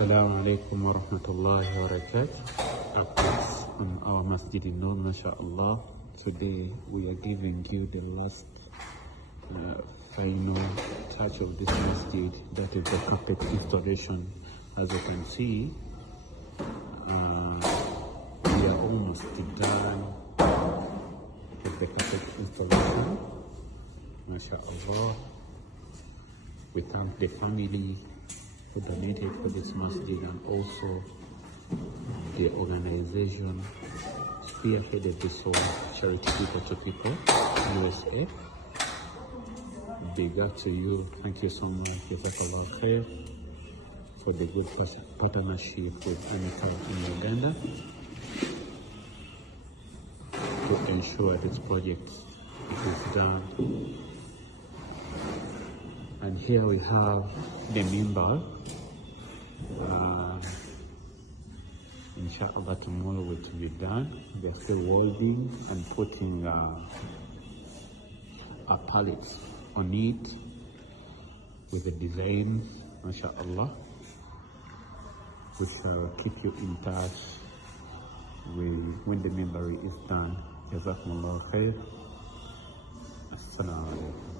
Assalamu alaikum wa rahmatullahi wa barakatuh. Updates on our Masjid Noor, insha'Allah. Today we are giving you the last final touch of this masjid. That is the carpet installation. As you can see, we are almost done with the carpet installation. MashaAllah. We thank the family who donated for this masjid and also the organization spearheaded this whole charity people to people, USA. Big up to you. Thank you so much. Jazakallah khair for the good partnership with Islamic in Uganda to ensure this project is done. And here we have the member. Inshallah, tomorrow it will be done. They're still welding and putting a pallet on it with the design. Inshallah, we shall keep you in touch when the member is done. Jazakumullah khair. Assalamu alaikum.